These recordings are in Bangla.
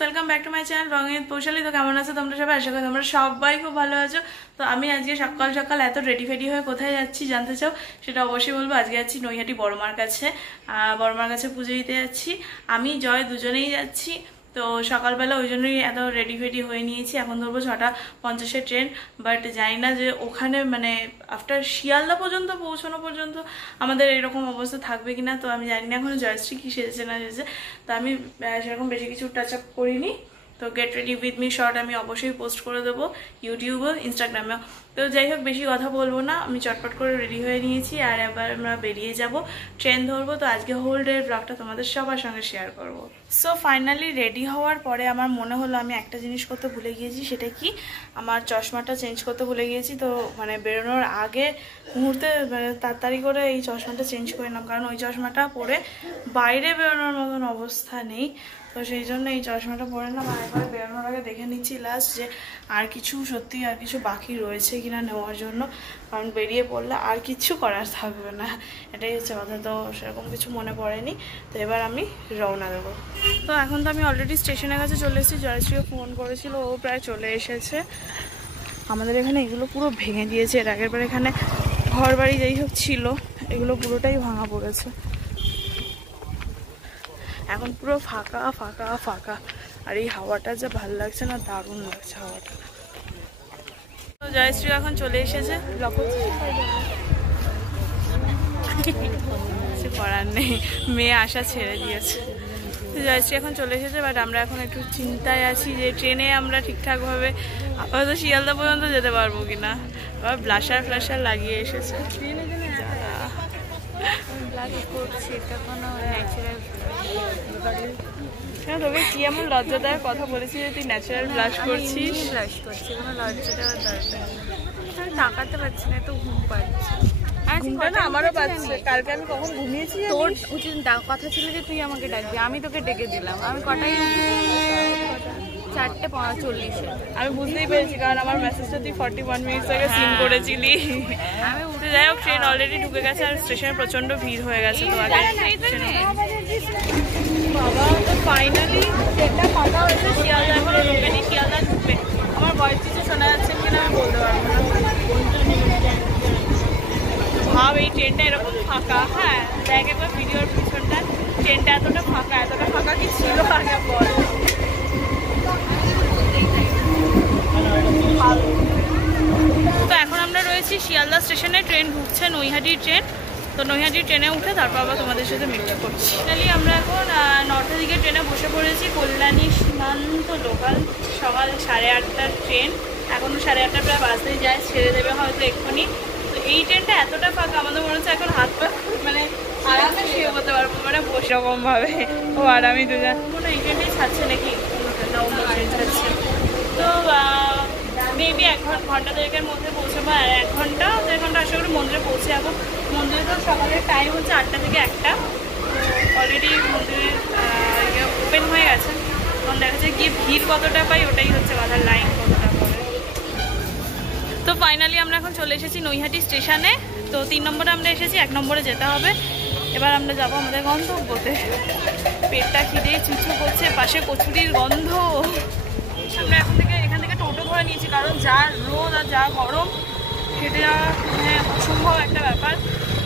Welcome back to my channel রঙিন পৌশালী। তো কেমন আছো তোমরা সবাই? আশা করি তোমরা সবাই খুব ভালো আছো। তো আমি আজকে সকাল সকাল এত রেডি ফেডি হয়ে কোথায় যাচ্ছি জানতে চাও? সেটা অবশ্যই বলবো। আজকে যাচ্ছি নৈহাটি বড়মার কাছে। বড়মার কাছে পুজো দিতে যাচ্ছি। আমি জয় দুজনেই যাচ্ছি। তো সকালবেলা ওই জন্যই এত রেডি ফেডি হয়ে নিয়েছি। এখন ধরবো 6:50 ট্রেন। বাট জানি না যে ওখানে মানে আফটার শিয়ালদা পর্যন্ত পৌঁছানো পর্যন্ত আমাদের এরকম অবস্থা থাকবে কিনা। তো আমি জানি না এখন জয়শ্রী কি সেজেছে না সেজেছে। তো আমি সেরকম বেশি কিছু টাচ আপ করিনি। তো get ready with me short আমি অবশ্যই পোস্ট করে দেবো ইউটিউবে, ইনস্টাগ্রামেও। তো যাই হোক, বেশি কথা বলবো না, আমি চটপট করে রেডি হয়ে নিয়েছি। আর এবার আমরা বেরিয়ে যাব, ট্রেন ধরবো। তো আজকে হোল ডে ব্লগটা তোমাদের সবার সঙ্গে শেয়ার করব। সো ফাইনালি রেডি হওয়ার পরে আমার মনে হলো আমি একটা জিনিস করতে ভুলে গিয়েছি। সেটা কি, আমার চশমাটা চেঞ্জ করতে ভুলে গিয়েছি। তো মানে বেরোনোর আগে মুহূর্তে মানে তাড়াতাড়ি করে এই চশমাটা চেঞ্জ করে নিলাম, কারণ ওই চশমাটা পরে বাইরে বেরোনোর মতন অবস্থা নেই। তো সেই জন্য এই চশমাটা পরে না একবার বেরোনোর আগে দেখে নিচ্ছি লাস্ট যে আর কিছু সত্যি আর কিছু বাকি রয়েছে কিনা নেওয়ার জন্য, কারণ বেরিয়ে পড়লে আর কিছু করার থাকবে না, এটাই হচ্ছে কথা। তো সেরকম কিছু মনে পড়েনি। তো এবার আমি রওনা দেবো। তো এখন তো আমি অলরেডি স্টেশনের কাছে চলে এসেছি। জয়শ্রীও ফোন করেছিল, ও প্রায় চলে এসেছে। আমাদের এখানে এগুলো পুরো ভেঙে দিয়েছে। এর আগের বার এখানে ঘর বাড়ি যাই হোক ছিল, এগুলো পুরোটাই ভাঙা পড়েছে। এখন পুরো ফাঁকা ফাঁকা ফাঁকা। আর এই হাওয়াটা যে ভালো লাগছে না, দারুণ লাগছে হাওয়াটা। তো জয়শ্রী এখন চলে এসেছে। কিছু করার নেই, মেয়ে আশা ছেড়ে দিয়েছে। তো জয়শ্রী এখন চলে এসেছে। বাট আমরা এখন একটু চিন্তায় আছি যে ট্রেনে আমরা ঠিকঠাকভাবে আপাতত শিয়ালদা পর্যন্ত যেতে পারবো কিনা। আবার ব্লাশার ফ্লাশার লাগিয়ে এসেছে। তোকে কি এমন লজ্জাদার কথা বলেছি যে তুই ন্যাচারাল ব্লাশ করছিস? ব্লাশ করছি, কোনো লজ্জা দেওয়ার দরকার নেই। আমি তাকাতে পারছি না, তো ঘুম পাচ্ছে। আমারও পাচ্ছে। কালকে আমি কখন ঘুমিয়েছি? তোর উচিত কথা ছিল যে তুই আমাকে ডাকবি, আমি তোকে ডেকে দিলাম। আমি কটাই 4:45। আমি বুঝতেই পেরেছি, কারণ আমার মেসেজটা তুই 41 মিনিটস আগে সিন করেছিলি। আমি উঠে যাই হোক, ট্রেন অলরেডি ঢুকে গেছে আর স্টেশনে প্রচন্ড ভিড় হয়ে গেছে। তো আগে বাবা, তো ফাইনালি ট্রেনটা ফাঁকা হয়েছে। শিয়ালদা এখনো ঢুকেনি, শিয়ালদা ঢুকবে। আমার ভয়েস কিছু শোনা যাচ্ছে কিনা আমি বলতে পারবো না। ভাব, এই ট্রেনটা এরকম ফাঁকা। হ্যাঁ দেখ একবার ভিডিওর পিছনটা, ট্রেনটা এতটা ফাঁকা কি ছিল আগে বল। তো এখন আমরা রয়েছি শিয়ালদা স্টেশনে। ট্রেন ঢুকছে, নৈহাটি ট্রেন। তো নৈহাটি ট্রেনে উঠে তারপর আবার তোমাদের সাথে মিলিয়ে করছি। ফাইনালি আমরা এখন 9টার দিকে ট্রেনে বসে পড়েছি। কল্যাণী সীমান্ত লোকাল, সকাল 8:30টার ট্রেন। এখনও 8:30 প্রায় বাজতেই যায়, ছেড়ে দেবে হয়তো এক্ষুনি। তো এই ট্রেনটা এতটা ফাঁকা, আমাদের মনে হচ্ছে এখন হাত পা মানে আরামে শুয়ে করতে পারবো, মানে বসে রকমভাবে। ও আর আমি দুজন কোনো এই ট্রেনটাই ছাড়ছে নাকি, অন্য ট্রেন ছাড়ছে। তো মেবি 1 ঘন্টা দেড়েকের মধ্যে পৌঁছাবো। আর 1 ঘন্টা 1.5 ঘন্টা আশা করি মন্দিরে পৌঁছে যাবো। মন্দিরে তো সকালের টাইম হচ্ছে 8টা থেকে 1টা। অলরেডি মন্দিরের ওপেন হয়ে গেছে। তখন দেখা যাচ্ছে গিয়ে ভিড় কতটা পাই, ওটাই হচ্ছে কথা, লাইন কতটা পড়ে। তো ফাইনালি আমরা এখন চলে এসেছি নৈহাটি স্টেশনে। তো 3 নম্বরে আমরা এসেছি, 1 নম্বরে যেতে হবে। এবার আমরা যাবো আমাদের গন্তব্যতে। পেটটা খিদে চুচু করছে, পাশে কচুরির গন্ধ। আমরা এখান থেকে টোটো ধরে নিয়েছি, কারণ যা রোদ আর যা গরম, খেতে যাওয়া মানে অসম্ভব একটা ব্যাপার।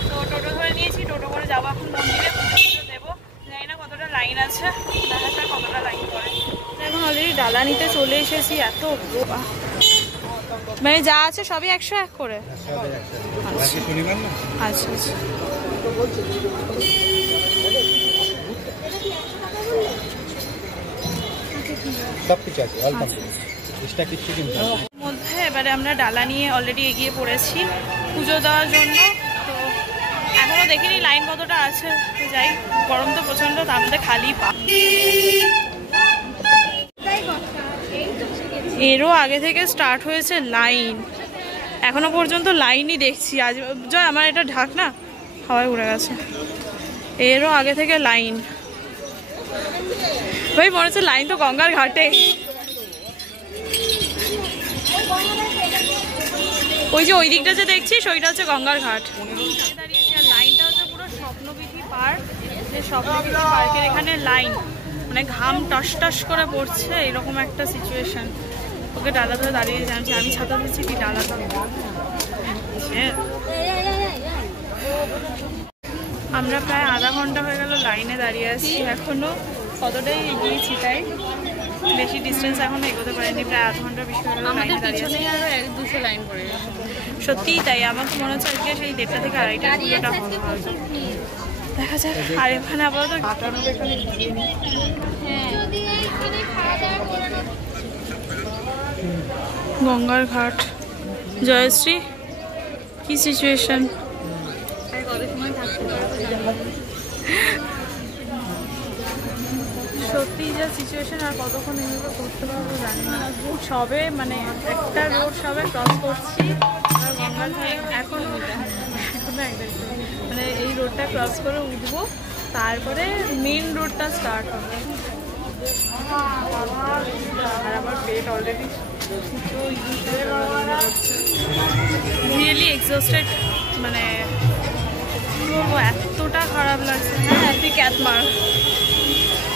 তো টোটো ধরে নিয়েছি, টোটো করে যাবো এখন মন্দিরে, পুজো দেবো। জানি না কতটা লাইন আছে, দেখা যাক কতটা লাইন পড়ে। এখন অলরেডি ডালা নিতে চলে এসেছি। এত মানে যা আছে সবই 101 করে। আচ্ছা আচ্ছা। মধ্যে এবারে আমরা ডালা নিয়ে অলরেডি এগিয়ে পড়েছি পুজো দেওয়ার জন্য। তো এখনো দেখিনি লাইন কতটা আছে। যাই, গরম তো প্রচন্ড, তার মধ্যে খালি পা। এরও আগে থেকে স্টার্ট হয়েছে লাইন, এখনো পর্যন্ত লাইনই দেখছি। আজ জয় আমার এটা ঢাক না, হাওয়ায় উড়ে গেছে। এরও আগে থেকে লাইন। ভাই মনে হচ্ছে লাইন তো গঙ্গার ঘাটে। ওই যে ওই দিকটা যে দেখছিস, ওইটা হচ্ছে গঙ্গার ঘাট। লাইনটা হচ্ছে পুরো স্বপ্নবিধি পার্ক। যে স্বপ্নবিধি পার্কের এখানে লাইন মানে ঘাম টস টস করে পড়ছে, এরকম একটা সিচুয়েশন। ওকে ডালা ধরে দাঁড়িয়ে জানছি, আমি ছাতা দিচ্ছি কি ডালা ধরে। আমরা প্রায় আধা ঘন্টা হয়ে গেল লাইনে দাঁড়িয়ে আছি, এখনো কতটাই এগিয়েছি তাই, বেশি ডিস্টেন্স এখনো এগোতে পারিনি, প্রায় আধা ঘন্টার বেশি হয়ে গেল লাইনে দাঁড়িয়ে আছি। আরো 1-200 লাইন পড়ে গেছে। সত্যিই তাই, আমার তো মনে হচ্ছে আজকে সেই 1:30 থেকে 2:30 পুজোটা হবে হয়তো, দেখা যাক। আর এখানে আপাতত গঙ্গার ঘাট, জয়শ্রী কি সিচুয়েশন? সত্যি যা সিচুয়েশন, আর কতক্ষণ এভাবে করতে পারবো জানি না। সবে মানে একটা রোড সবে ক্রস করছি, এখনো মানে এই রোডটা ক্রস করে উঠবো, তারপরে মেন রোডটা স্টার্ট হবে। আর আমার পেট অলরেডি রিয়েলি এক্সস্টেড, মানে এতটা খারাপ লাগছে। হ্যাঁ তুই ক্যাট মার,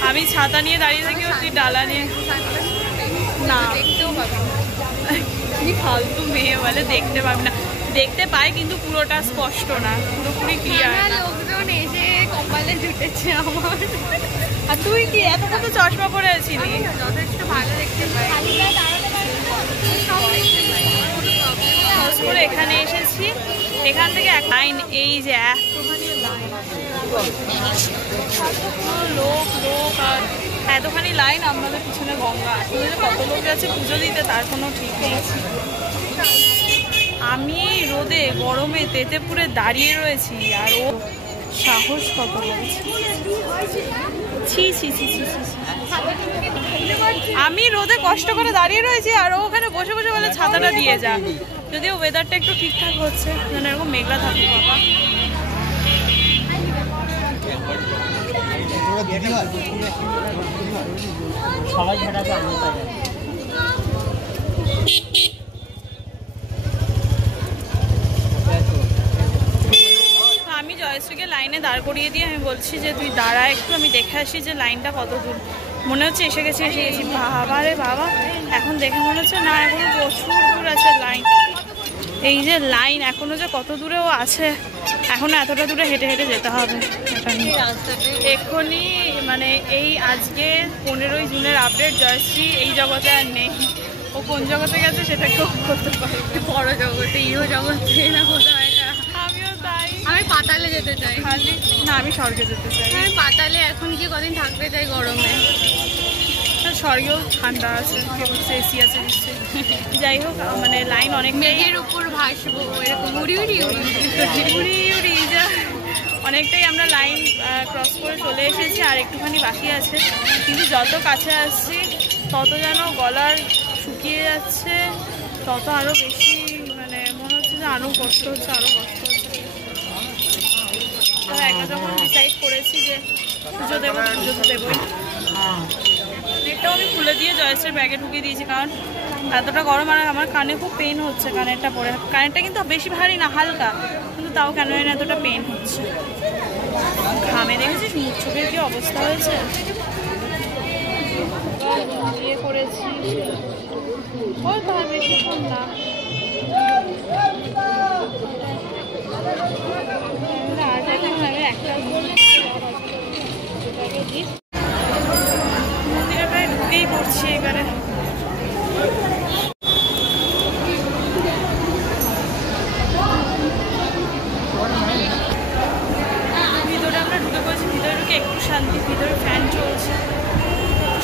আমি ছাতা নিয়ে দাঁড়িয়ে থাকি, ও তুই ডালা নিয়ে। না দেখতেও পাবে কি ফালতু মেয়ে বলে, দেখতে পাবি না। দেখতে পাই কিন্তু পুরোটা স্পষ্ট না, পুরোপুরি ক্লিয়ার। লোকজন এসে কপালে জুটেছে আমার। আর তুই কি এতক্ষণ তো চশমা পরে আছিলি? যথেষ্ট ভালো দেখতে পাই, করে এখানে এসেছি, এখান থেকে এক লাইন, এই যে এতখানি লোক লোক আর এতখানি লাইন, আমাদের পিছনে গঙ্গা। আসলে কত লোক আছে পুজো দিতে তার কোনো ঠিক নেই। আমি এই রোদে গরমে তেতেপুরে দাঁড়িয়ে রয়েছি, আর ও সাহস কত রয়েছে। ছি ছি ছি ছি ছি, আমি রোদে কষ্ট করে দাঁড়িয়ে রয়েছি, আর ও ওখানে বসে বসে বলে ছাতাটা দিয়ে যা। যদিও ওয়েদারটা একটু ঠিকঠাক হচ্ছে, যেন এরকম মেঘলা থাকবে বাবা। আমি জয়শ্রীকে লাইনে দাঁড় করিয়ে দিয়ে আমি বলছি যে তুই দাঁড়া একটু, আমি দেখে আসি যে লাইনটা কত দূর। মনে হচ্ছে এসে গেছি এসে গেছি, বাবা রে বাবা, এখন দেখে মনে হচ্ছে না এখনো প্রচুর দূর আছে লাইন। এই যে লাইন এখনো যে কত দূরেও আছে, এখনো এতটা দূরে হেঁটে হেঁটে যেতে হবে। এক্ষুনি মানে এই আজকে 15ই জুনের আপডেট, জয়শ্রী এই জগতে আর নেই। ও কোন জগতে গেছে সেটা কেউ করতে পারে, বড় জগতে, ইহো জগতে না কোথাও একটা। আমিও তাই, আমি পাতালে যেতে চাই। খালি না, আমি স্বর্গে যেতে চাই। আমি পাতালে এখন কি কদিন থাকতে চাই গরমে। স্বর্গেও ঠান্ডা আছে, এসি আছে নিশ্চয়ই। যাই হোক, মানে লাইন অনেক, মেঘের উপর ভাসবো এরকম উড়ি উড়ি উড়ি উড়ি উড়ি যা, অনেকটাই আমরা লাইন ক্রস করে চলে এসেছি, আর একটুখানি বাকি আছে। কিন্তু যত কাছে আসছি তত যেন গলার শুকিয়ে যাচ্ছে, তত আরও বেশি মানে মনে হচ্ছে যে আরও কষ্ট হচ্ছে, আরও কষ্ট হচ্ছে। তো একা যখন ডিসাইড করেছি যে পুজো দেবো, পুজো তো দেবোই। নেটটাও আমি খুলে দিয়ে জয়শ্রীর ব্যাগে ঢুকিয়ে দিয়েছি, কারণ এতটা গরম, আর আমার কানে খুব পেন হচ্ছে কানেরটা পরে। কানেরটা কিন্তু বেশি ভারী না, হালকা, কিন্তু তাও কেন জানি এতটা পেন হচ্ছে। ঘামে দেখেছিস মুখ চোখের কি অবস্থা হয়েছে। ইয়ে করেছি ওই তো আর বেশিক্ষণ না, একটা মন্দিরে প্রায় ঢুকেই পড়ছি এবারে। ভিতরে আমরা ঢুকে পড়েছি, ভিতরে ঢুকে একটু শান্তি, ভিতরে ফ্যান চলছে,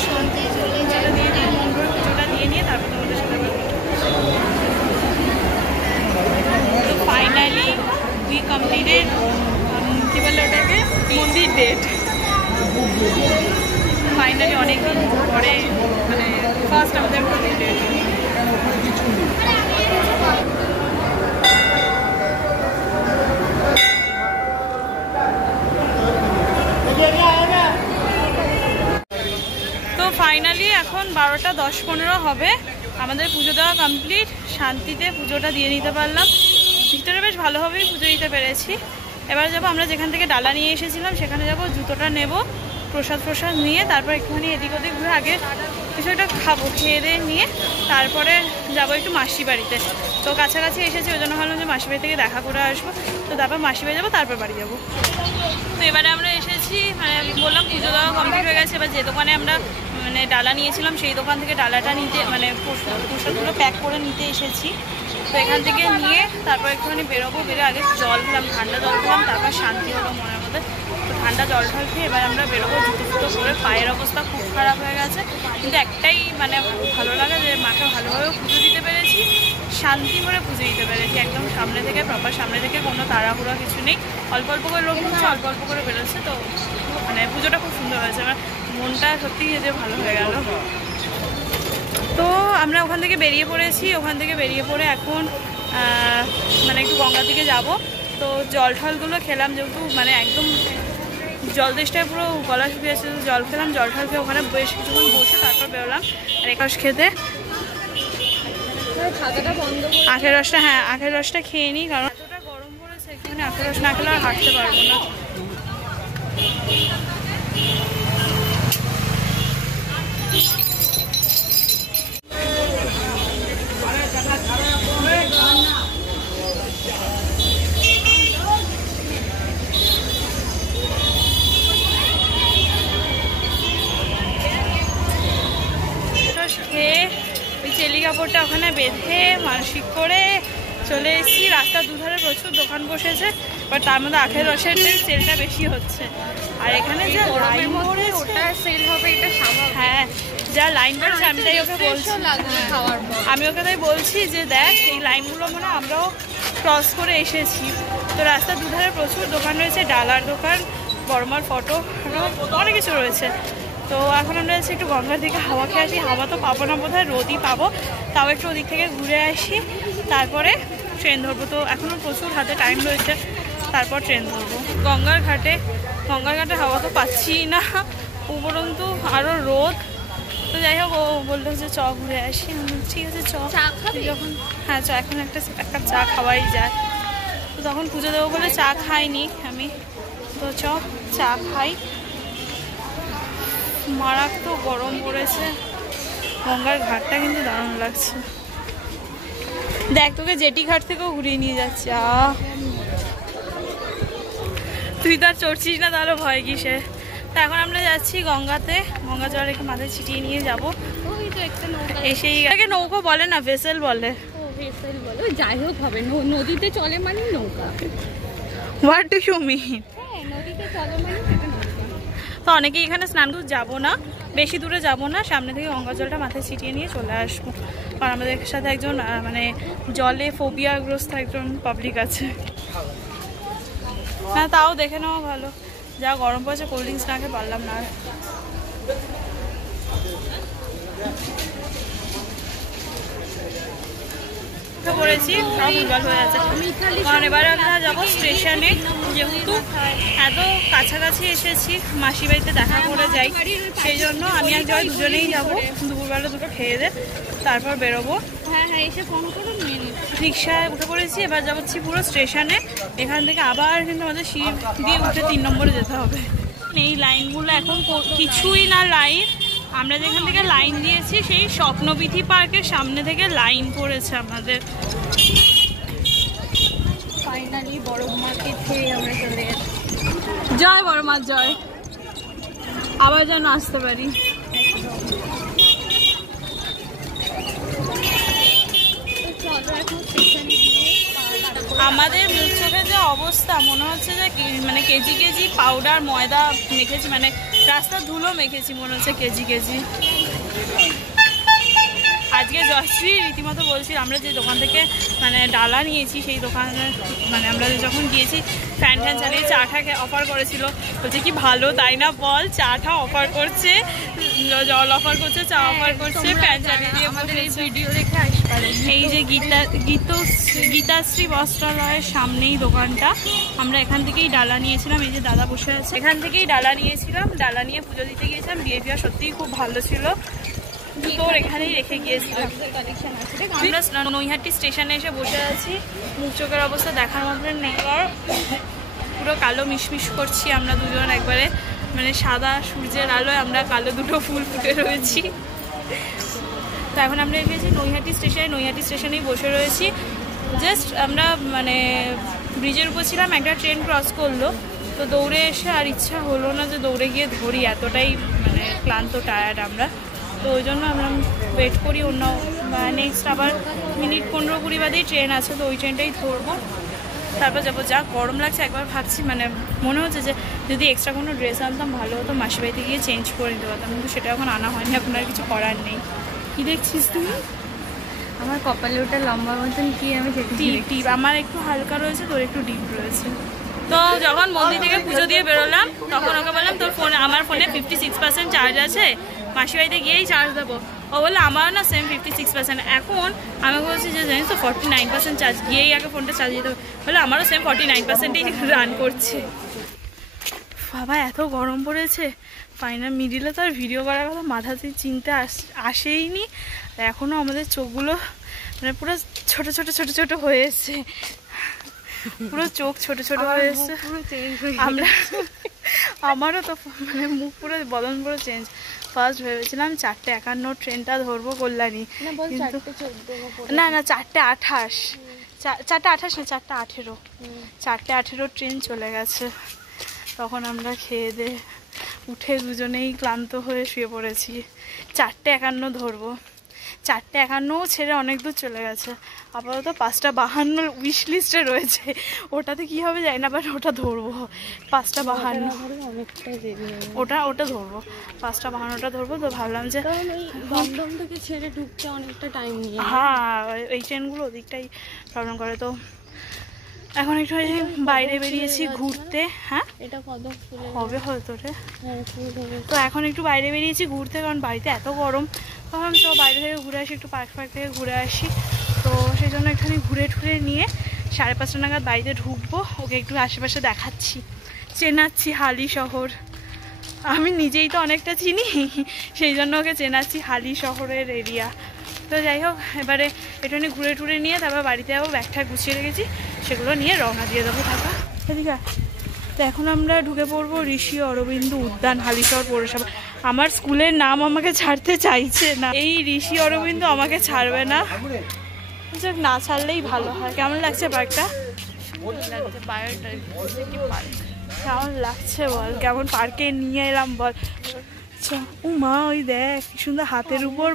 শান্তি। পুজোটা দিয়ে দিয়ে মন করে পুজোটা দিয়ে নিয়ে তারপর তোমাদের সাথে তো ফাইনালি উই কমপ্লিটেড, কী বলে ওটাকে, মন্দির ডেট। ফাইনালি অনেকদিন পরে মানে ফার্স্ট আমাদের মন্দির ডেট। তো ফাইনালি এখন 12টা 10-15 হবে, আমাদের পুজো দেওয়া কমপ্লিট, শান্তিতে পুজোটা দিয়ে নিতে পারলাম। ভিতরে বেশ ভালোভাবেই পুজো দিতে পেরেছি। এবার যাবো আমরা যেখান থেকে ডালা নিয়ে এসেছিলাম সেখানে যাব, জুতোটা নেব, প্রসাদ নিয়ে তারপর একটুখানি এদিক ওদিক ঘুরে আগে কিছু একটা খাবো, খেয়ে দিয়ে নিয়ে তারপরে যাবো একটু মাসি বাড়িতে। তো কাছাকাছি এসেছি, ওই জন্য ভাবলাম যে মাসি বাড়ি থেকে দেখা করে আসবো। তো তারপর মাসি বাড়ি যাবো, তারপর বাড়ি যাবো। তো এবারে আমরা এসেছি, মানে বললাম পুজো দেওয়া কমপ্লিট হয়ে গেছে। এবার যে দোকানে আমরা মানে ডালা নিয়েছিলাম সেই দোকান থেকে ডালাটা নিতে, মানে প্রসাদগুলো প্যাক করে নিতে এসেছি। তো এখান থেকে নিয়ে তারপর একটুখানি বেরোবো। বেরো আগে জল খেলাম, ঠান্ডা জল খেলাম, তারপর শান্তি হলো মনের মধ্যে। তো ঠান্ডা জল ঠল খেয়ে এবার আমরা বেরোবো। জুতো করে পায়ের অবস্থা খুব খারাপ হয়ে গেছে, কিন্তু একটাই মানে ভালো লাগে যে মাকে ভালোভাবে পুজো দিতে পেরেছি, শান্তি করে পুজো দিতে পেরেছি। একদম সামনে থেকে, প্রপার সামনে থেকে, কোনো তাড়াহুড়া কিছু নেই। অল্প অল্প করে লোক হচ্ছে, অল্প অল্প করে বেরোচ্ছে। তো মানে পুজোটা খুব সুন্দর হয়েছে, আমার মনটা সত্যিই যে ভালো হয়ে গেল। তো আমরা ওখান থেকে বেরিয়ে পড়েছি। ওখান থেকে বেরিয়ে পড়ে এখন মানে একটু গঙ্গার দিকে যাব। তো জল ঠলগুলো খেলাম, যেহেতু মানে একদম জল দেশটায় পুরো গলা শুকিয়ে আছে। তো জল খেলাম, জল ঠল খেয়ে ওখানে বেশ কিছুক্ষণ বসে তারপর বেরোলাম আর একাশ খেতে। আখের রসটা, হ্যাঁ আখের রসটা খেয়ে নিই, কারণ এতটা গরম পড়েছে, একটুখানি আখের রস না খেলে আর হাঁটতে পারবো না। খেয়ে ওই চেলি কাপড়টা ওখানে বেঁধে মানসিক করে চলে এসেছি। রাস্তার দুধারে প্রচুর দোকান বসেছে, বাট তার মধ্যে আখের রসের সেলটা বেশি হচ্ছে। আর এখানে যা লাইন পড়েছে, ওটা সেল হবে এটা স্বাভাবিক। হ্যাঁ যা লাইন পড়েছে, আমি তাই ওকে বলছি, আমি ওকে তাই বলছি যে দেখ এই লাইনগুলো মানে আমরাও ক্রস করে এসেছি। তো রাস্তার দুধারে প্রচুর দোকান রয়েছে, ডালার দোকান, বড়মার ফটো, অনেক কিছু রয়েছে। তো এখন আমরা যাচ্ছি একটু গঙ্গার দিকে হাওয়া খেয়ে আসি। হাওয়া তো পাবো না বোধ হয়, রোদই পাবো। তাও একটু ওদিক থেকে ঘুরে আসি, তারপরে ট্রেন ধরবো। তো এখনও প্রচুর হাতে টাইম রয়েছে, তারপর ট্রেন ধরবো। গঙ্গার ঘাটে হাওয়া তো পাচ্ছি না, উপরন্তু আরও রোদ। তো যাই হোক, ও বললো যে চ ঘুরে আসি। ঠিক আছে চ, যখন হ্যাঁ চ, এখন একটা কাপ চা খাওয়াই যায়। তো তখন পুজো দেবো বলে চা খাইনি আমি, তো চ চা খাই। মারাত্মক গরম পড়েছে, গঙ্গার ঘাটটা কিন্তু দারুণ লাগছে। দেখ তোকে জেটি ঘাট থেকেও ঘুরিয়ে নিয়ে যাচ্ছে। তুই তো আর চড়ছিস না, তাহলে ভয় কিসে। তা এখন আমরা যাচ্ছি গঙ্গাতে, গঙ্গা জল একটু মাথায় ছিটিয়ে নিয়ে যাবো। এসেই এটাকে নৌকো বলে না, ভেসেল বলে। যাই হোক হবে, নদীতে চলে মানে নৌকা। What do you mean? নদীতে চলে মানে। তো অনেকেই এখানে স্নান করতে যাবো না, বেশি দূরে যাবো না, সামনে থেকে গঙ্গা জলটা মাথায় ছিটিয়ে নিয়ে চলে আসবো। কারণ আমাদের সাথে একজন মানে জলে ফোবিয়াগ্রস্ত একজন পাবলিক আছে। হ্যাঁ তাও দেখে নেওয়া ভালো, যা গরম পড়েছে কোল্ড ড্রিঙ্কস না খেয়ে পারলাম না। করেছি সব উজ্জ্বল হয়ে আছে, কারণ এবারে আমরা যাবো স্টেশনে। যেহেতু এত কাছাকাছি এসেছি, মাসি বাড়িতে দেখা করে যাই, সেই জন্য আমি আর জয় দুজনেই যাবো। দুপুরবেলা দুটো খেয়ে দে তারপর বেরোবো। হ্যাঁ হ্যাঁ, এসে ফোন করে নিয়ে নিচ্ছি। রিক্সায় উঠে পড়েছি, এবার যাচ্ছি পুরো স্টেশনে। এখান থেকে আবার কিন্তু আমাদের সিঁড়ি দিয়ে উঠে 3 নম্বরে যেতে হবে। এই লাইনগুলো এখন কিছুই না লাইন, আমরা যেখান থেকে লাইন দিয়েছি সেই স্বপ্নবিথি পার্কের সামনে থেকে লাইন পড়েছে আমাদের। ফাইনালি বড় মাকে খেয়ে আমরা চলে গেছি। জয় বড় মা জয়, আবার যেন আসতে পারি। আমাদের মুখ চোখের যে অবস্থা, মনে হচ্ছে যে মানে কেজি কেজি পাউডার ময়দা মেখেছি, মানে রাস্তার ধুলো মেখেছি মনে হচ্ছে কেজি কেজি। আজকে জয়শ্রী রীতিমতো বলছি, আমরা যে দোকান থেকে মানে ডালা নিয়েছি সেই দোকানে মানে আমরা যখন গিয়েছি ফ্যান ফ্যান চালিয়ে চাটা অফার করেছিল। বলছে কি ভালো তাই না বল, চাটা অফার করছে, জল অফার করছে, চা অফার করছে, ফ্যান চালিয়ে দিয়ে আমাদের এই ভিডিও দেখে আসবে। এই যে গীতাশ্রী বস্ত্রালয়ের সামনেই দোকানটা, আমরা এখান থেকেই ডালা নিয়েছিলাম। এই যে দাদা বসে আছে, এখান থেকেই ডালা নিয়েছিলাম। ডালা নিয়ে পুজো দিতে গিয়েছিলাম, বিহেভিয়ার সত্যিই খুব ভালো ছিল। তোর এখানেই রেখে গিয়েছিলাম। আমরা নৈহাটি স্টেশনে এসে বসে আছি, মুখ চোখের অবস্থা দেখার মতো নেই, পুরো কালো মিশমিশ করছি আমরা দুজন একবারে। মানে সাদা সূর্যের আলোয় আমরা কালো দুটো ফুল ফুটে রয়েছি। তো এখন আমরা এসেছি নৈহাটি স্টেশনে, নৈহাটি স্টেশনেই বসে রয়েছি। জাস্ট আমরা মানে ব্রিজের উপর ছিলাম, একটা ট্রেন ক্রস করলো, তো দৌড়ে এসে আর ইচ্ছা হলো না যে দৌড়ে গিয়ে ধরি, এতটাই মানে ক্লান্ত টায়ার্ড আমরা। তো ওই জন্য আমরা ওয়েট করি অন্য নেক্সট আবার মিনিট 15-20 বাদেই ট্রেন আছে, তো ওই ট্রেনটাই ধরবো, তারপর যাবো। যা গরম লাগছে, একবার ভাবছি মানে মনে হচ্ছে যে যদি এক্সট্রা কোনো ড্রেস আনতাম ভালো হতো, মাসির বাড়িতে গিয়ে চেঞ্জ করে নিতে পারতাম, কিন্তু সেটা এখন আনা হয়নি, এখন আর কিছু করার নেই। কী দেখছিস তুমি? আমার কপালে ওটা লম্বা মতন কি আমি টিপ আমার একটু হালকা রয়েছে, তোর একটু ডিপ রয়েছে। তো যখন মন্দির থেকে পুজো দিয়ে বেরোলাম তখন ওকে বললাম তোর ফোন, আমার ফোনে 56% চার্জ আছে, মাসির বাড়িতে গিয়েই চার্জ দেবো। ও বললো আমারও না সেম 56%। এখন আমি বলছি যে জানিস তো 49% চার্জ, গিয়েই আগে ফোনটা চার্জ দিতে হবে। বলে আমারও সেম 49%ই রান করছে। বাবা এত গরম পড়েছে, ফাইনাল মিডিলে তো আর ভিডিও করার কথা মাথাতে চিন্তা আসেইনি। এখনও আমাদের চোখগুলো মানে পুরো ছোট ছোট ছোট ছোট হয়ে এসছে, পুরো চোখ ছোট ছোট হয়ে এসছে। আমরা আমারও তো মানে মুখ পুরো বদন পুরো চেঞ্জ। ফার্স্ট ভেবেছিলাম 4:51 ট্রেনটা ধরবো কল্যাণী, কিন্তু না 4:28, 4:28 না 4:18, 4:18 ট্রেন চলে গেছে। তখন আমরা খেয়ে দিয়ে উঠে দুজনেই ক্লান্ত হয়ে শুয়ে পড়েছি। 4:51 ধরবো, 4:51 ছেড়ে অনেক দূর চলে গেছে। আপাতত 5:52 উইশ লিস্টে রয়েছে, ওটাতে কি হবে জানি না, বাট ওটা ধরবো। 5:52 ওটা ধরবো, 5:52টা ধরবো। তো ভাবলাম যে দমদম থেকে ছেড়ে ঢুকতে অনেকটা টাইম নিয়ে, হ্যাঁ এই ট্রেনগুলো ওদিকটাই প্রবলেম করে। তো এখন একটু বাইরে বেরিয়েছি ঘুরতে। হ্যাঁ এটা কদম ফুলে হবে হয়তো রে। হ্যাঁ ফুল হবে। তো এখন একটু বাইরে বেরিয়েছি ঘুরতে, কারণ বাড়িতে এত গরম, তখন তো বাইরে থেকে ঘুরে আসি, একটু পার্ক থেকে ঘুরে আসি। তো সেই জন্য এখানে ঘুরে টুরে নিয়ে 5:30 নাগাদ বাড়িতে ঢুকবো। ওকে একটু আশেপাশে দেখাচ্ছি, চেনাচ্ছি হালি শহর। আমি নিজেই তো অনেকটা চিনি, সেই জন্য ওকে চেনাচ্ছি হালি শহরের এরিয়া। তো যাই হোক, এবারে একটুখানি ঘুরে টুরে নিয়ে তারপর বাড়িতে যাবো। ব্যাগটা গুছিয়ে রেখেছি, সেগুলো নিয়ে রওনা দিয়ে দেবো। থাকা ঠিক আছে। তো এখন আমরা ঢুকে পড়বো ঋষি অরবিন্দ উদ্যান, হালিশহর পৌরসভা। আমার স্কুলের নাম আমাকে ছাড়তে চাইছে না, এই ঋষি অরবিন্দ আমাকে ছাড়বে না, না ছাড়লেই ভালো হয়। কেমন লাগছে পার্কটা? বায়োডাইভার্সিটি পার্ক কেমন লাগছে বল? কেমন পার্কে নিয়ে এলাম বল? আচ্ছা ও মা, ওই দেখ কি সুন্দর হাতের উপর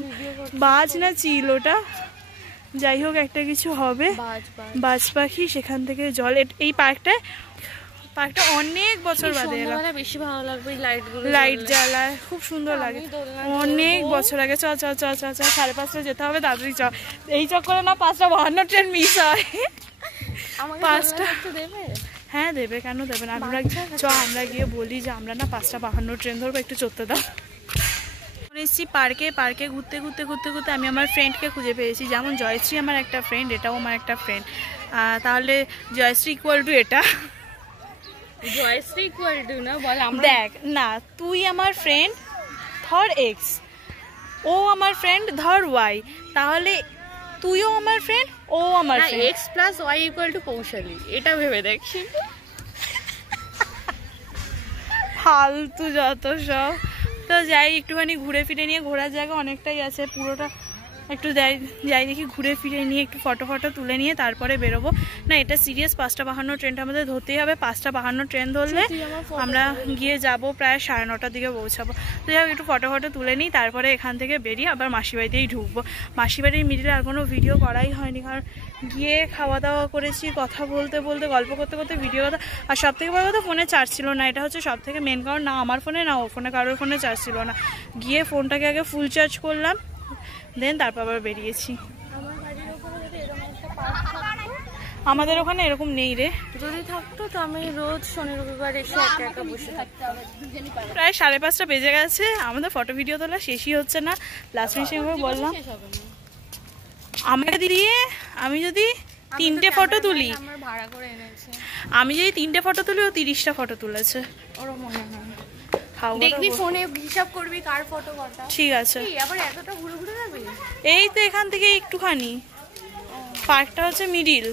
বাজ না চিল ওটা, যাই হোক একটা কিছু হবে, বাজ পাখি, সেখান থেকে জল। এই পার্কটা অনেক বছর বাদে এলাম, বেশি ভালো লাগবে। লাইট জ্বালায় খুব সুন্দর লাগে, অনেক বছর আগে। চ চ চ চ চ 5:30 যেতে হবে, তাড়াতাড়ি চ। এই চক্করে না 5:52 ট্রেন মিস হয়। 5টা দেবে? হ্যাঁ দেবে, কেন দেবে না? আমরা আমরা গিয়ে বলি যে আমরা না 5:52 ট্রেন ধরবো, একটু চড়তে দাও। এসেছি পার্কে ঘুরতে ঘুরতে আমি আমার ফ্রেন্ডকে খুঁজে পেয়েছি। যেমন জয়শ্রী আমার একটা ফ্রেন্ড, এটাও আমার একটা ফ্রেন্ড, তাহলে জয়শ্রী ইকুয়াল টু এটা। জয়শ্রী ইকুয়াল টু না বল, দেখ না, তুই আমার ফ্রেন্ড ধর এক্স, ও আমার ফ্রেন্ড ধর ওয়াই, তাহলে তুইও আমার ফ্রেন্ড, ও আমার friend. X plus Y equal to কৌশলী, এটা ভেবে দেখছি। ফালতু যত সব। তো যাই একটুখানি ঘুরে ফিরে নিয়ে, ঘোরার জায়গা অনেকটাই আছে, পুরোটা একটু যাই দেখি, ঘুরে ফিরে নিয়ে একটু ফটো তুলে নিয়ে তারপরে বেরোবো। না এটা সিরিয়াস, 5:52 ট্রেনটা আমাদের ধরতেই হবে। 5:52 ট্রেন ধরলে আমরা গিয়ে যাব প্রায় 9:30টার দিকে পৌঁছাবো। তো যাই হোক একটু ফটো তুলে নিই, তারপরে এখান থেকে বেরিয়ে আবার মাসি বাড়িতেই ঢুকবো। মাসি বাড়ির মিডিলে আর কোনো ভিডিও করাই হয়নি, কারণ গিয়ে খাওয়া দাওয়া করেছি, কথা বলতে গল্প করতে ভিডিও কথা। আর সব থেকে বড় কথা, ফোনে চার্জ ছিল না, এটা হচ্ছে সব থেকে মেন কারণ। না আমার ফোনে না ওর ফোনে, কারোর ফোনে চার্জ ছিল না। গিয়ে ফোনটাকে আগে ফুল চার্জ করলাম, দেন তারপর আবার বেরিয়েছি। আমাদের ওখানে এরকম নেই রে, যদি থাকতো তো আমি রোজ শনি রবিবার এসে একা একা বসে থাকতাম। প্রায় 5:30 বেজে গেছে, আমাদের ফটো ভিডিও তোলা শেষই হচ্ছে না। লাস্ট ফিনিশিং বললাম আমাকে দিয়ে, আমি যদি 3টে ফটো তুলি, ভাড়া করে এনেছে, আমি যদি 3টে ফটো তুলি, ও 30টা ফটো তুলেছে। ওরও মনে হয়। দেখবি ফোনে হিসাব করবি কার ফটো কটা। ঠিক আছে, আবার এতটা ঘুরে ঘুরে যাবি? এই তো এখান থেকে একটুখানি, পার্কটা হচ্ছে মিডিল।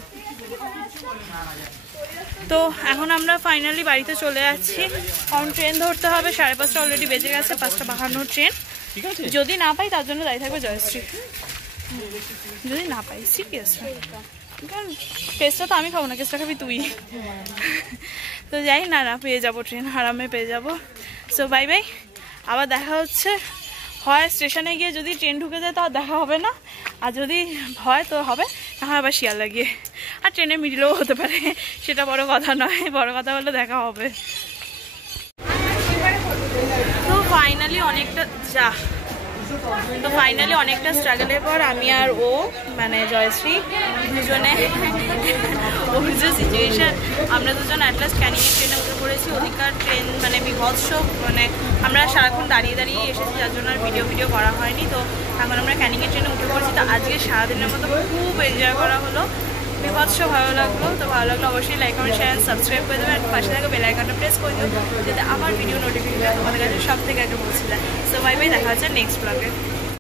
তো এখন আমরা ফাইনালি বাড়িতে চলে যাচ্ছি, কারণ ট্রেন ধরতে হবে। 5:30 অলরেডি বেজে গেছে, 5:52 ট্রেন। যদি না পাই তার জন্য দাঁড়িয়ে থাকবে জয়শ্রী, যদি না পাই সিরিয়াস, কারণ কেসটা তো আমি খাবো না, কেসটা খাবি তুই। তো যাই না, পেয়ে যাবো ট্রেন, আরামে পেয়ে যাবো। সো বাই বাই, আবার দেখা হচ্ছে। হয় স্টেশনে গিয়ে যদি ট্রেন ঢুকে যায় তো আর দেখা হবে না, আর যদি হয় তো হবে, না হয় আবার শিয়ালদা গিয়ে, আর ট্রেনে মিডলেও হতে পারে, সেটা বড় কথা নয়, বড় কথা হলো দেখা হবে। তো ফাইনালি অনেকটা স্ট্রাগলের পর আমি আর ও, মানে জয়শ্রী, দুজনে ওর যে সিচুয়েশন, আমরা দুজন অ্যাট লাস্ট ক্যানিংয়ের ট্রেনে উঠে পড়েছি। ওদিককার ট্রেন মানে বিভৎস, মানে আমরা সারাক্ষণ দাঁড়িয়ে দাঁড়িয়ে এসেছি, যার জন্য আর ভিডিও করা হয়নি। তো এখন আমরা ক্যানিংয়ের ট্রেনে উঠে পড়েছি। তো আজকে সারাদিনের মতো খুব এনজয় করা হলো, বিভৎস ভালো লাগলো। তো ভালো লাগলো অবশ্যই লাইক কমেন্ট শেয়ার সাবস্ক্রাইব করে দেবেন, পাশে থাকা বেল আইকনটা প্রেস করে দেবেন, যাতে আমার ভিডিও নোটিফিকেশন তোমাদের কাছে সব থেকে আগে পৌঁছে যায়। সো বাই বাই, দেখা হচ্ছে নেক্সট ব্লগে।